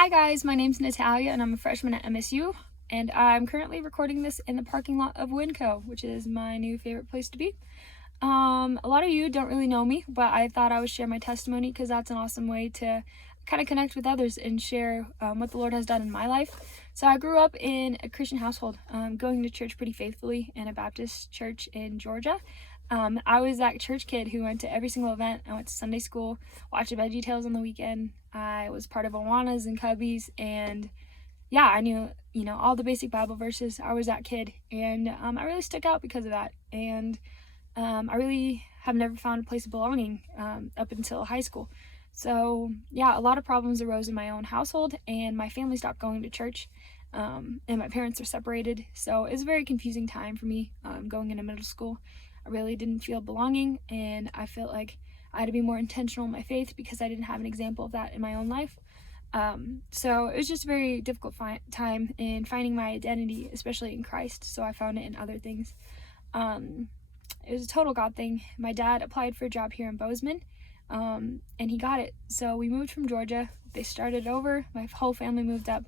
Hi guys, my name's Natalia and I'm a freshman at MSU, and I'm currently recording this in the parking lot of Winco, which is my new favorite place to be. A lot of you don't really know me, but I thought I would share my testimony because that's an awesome way to kind of connect with others and share what the Lord has done in my life. So I grew up in a Christian household, going to church pretty faithfully in a Baptist church in Georgia. I was that church kid who went to every single event. I went to Sunday school, watched Veggie Tales on the weekend. I was part of Awanas and Cubbies, and yeah, I knew, all the basic Bible verses. I was that kid, and I really stuck out because of that. And I really have never found a place of belonging up until high school. So yeah, a lot of problems arose in my own household, and my family stopped going to church, and my parents are separated. So it was a very confusing time for me going into middle school. I really didn't feel belonging, and I felt like I had to be more intentional in my faith because I didn't have an example of that in my own life. So it was just a very difficult time in finding my identity, especially in Christ. So I found it in other things. It was a total God thing. My dad applied for a job here in Bozeman, and he got it. So we moved from Georgia. They started over. My whole family moved up,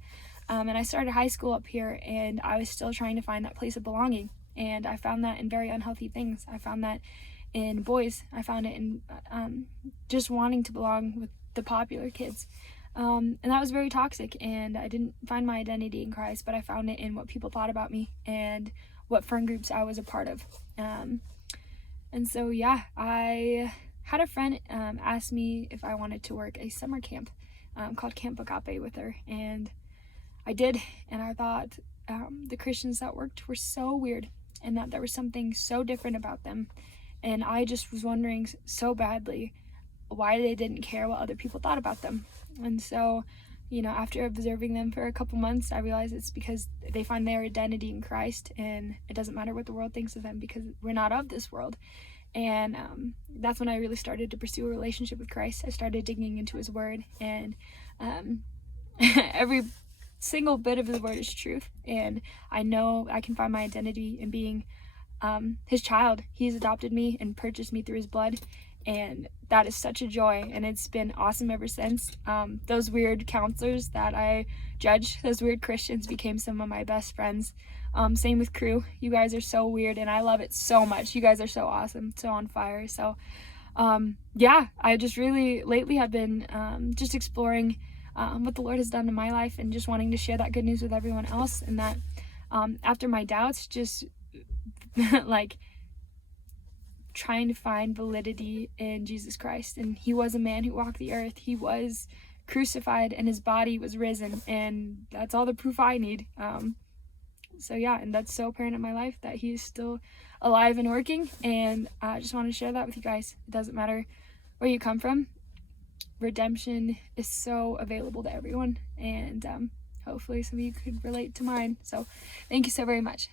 and I started high school up here, and I was still trying to find that place of belonging. And I found that in very unhealthy things. I found that in boys. I found it in just wanting to belong with the popular kids. And that was very toxic, and I didn't find my identity in Christ, but I found it in what people thought about me and what friend groups I was a part of. And so, yeah, I had a friend ask me if I wanted to work a summer camp called Camp Agape with her, and I did, and I thought the Christians that worked were so weird, and that there was something so different about them, and I just was wondering so badly why they didn't care what other people thought about them. And so, after observing them for a couple months, I realized it's because they find their identity in Christ, and it doesn't matter what the world thinks of them because we're not of this world. And that's when I really started to pursue a relationship with Christ. I started digging into his word, and every single bit of his word is truth, and I know I can find my identity in being his child. He's adopted me and purchased me through his blood, and that is such a joy, and it's been awesome ever since. Those weird counselors that I judged, those weird Christians, became some of my best friends. Same with crew. You guys are so weird, and I love it so much. You guys are so awesome, so on fire. So yeah, I just really lately have been just exploring what the Lord has done in my life, and just wanting to share that good news with everyone else. And that after my doubts, just like trying to find validity in Jesus Christ. And he was a man who walked the earth. He was crucified, and his body was risen, and that's all the proof I need. So yeah, and that's so apparent in my life that he is still alive and working, and I just want to share that with you guys. It doesn't matter where you come from. Redemption is so available to everyone, and hopefully some of you could relate to mine. So thank you so very much.